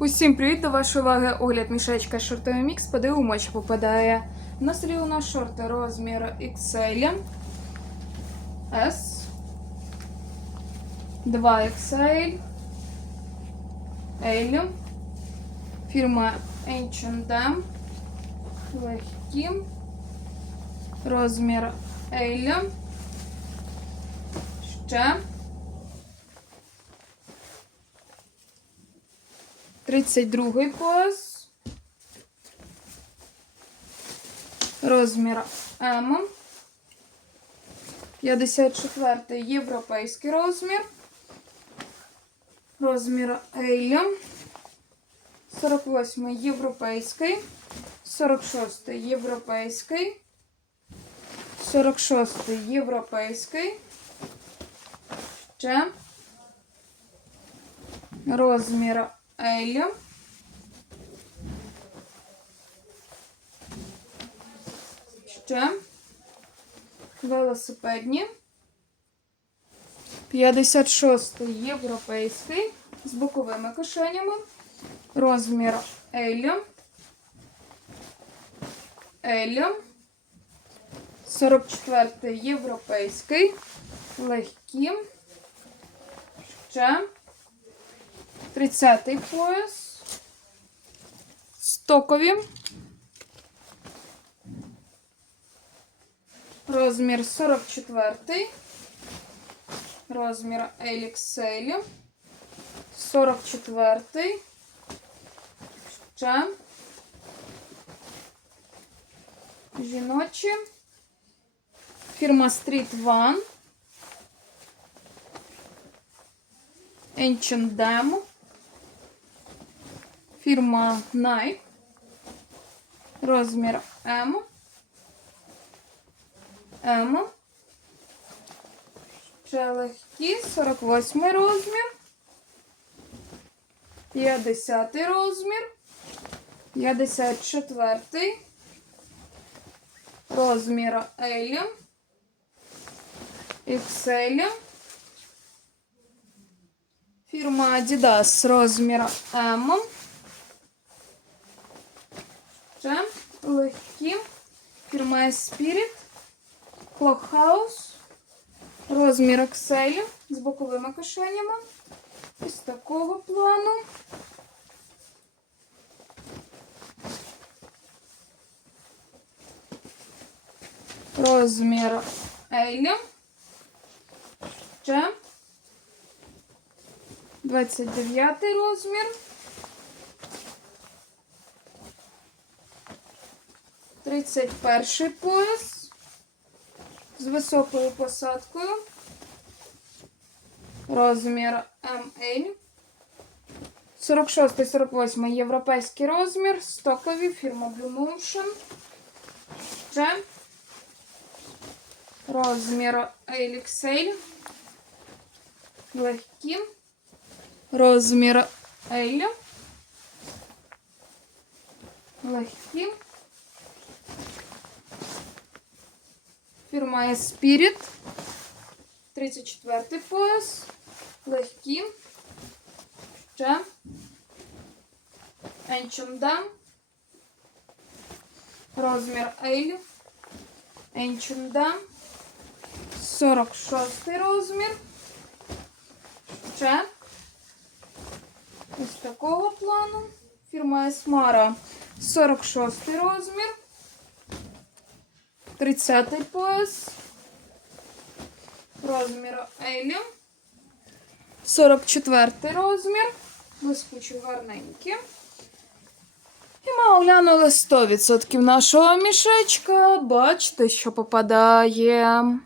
Усім привіт до вашої уваги. Огляд мішечка шортовий мікс. Подивимо, що попадає. На столі у нас шорти розмір XL, S, 2XL, L, фірма H&M, легкі, розмір L, ще 32 пояс. Розмір М. 54 європейський розмір. Розмір L. 48 європейський. 46 європейський. 46 європейський. Ще. Розмір L. Ще. Велосипедні. 56 європейський з боковими кишенями. Розмір L. L. 44 європейський. Легкі. Ще. 30 пояс. Стокові. Розмір 44. Розмір LXL. 44. Ще. Жіночі. Фірма Street One. H&M. Фірма Nike. Розмір М. М. Ще легкі. 48 розмір. 50 розмір. 54. Розмір L. XL. Фірма Adidas розмір М. Ще легкі. Фірма Spirit. Clockhouse. Розмір XL з боковими кишенями. Ось такого плану. Розмір L. Ще 29 розмір. 31 пояс з високою посадкою. Розмір ML. 46-48 європейський розмір. Стокові фірма Blue Motion. Ще розмір LXL. Легкі. Розмір L. Легкі. Фірма Spirit. 34 пояс. Легкі. Ще. H&M. Розмір L. H&M. 46 розмір. Ще. Ось такого плану. Фірма Esmara 46 розмір. 30 пояс. розміру Елі. 44 розмір. Блискучі гарненькі. І ми оглянули 100% нашого мішечка. Бачите, що попадає.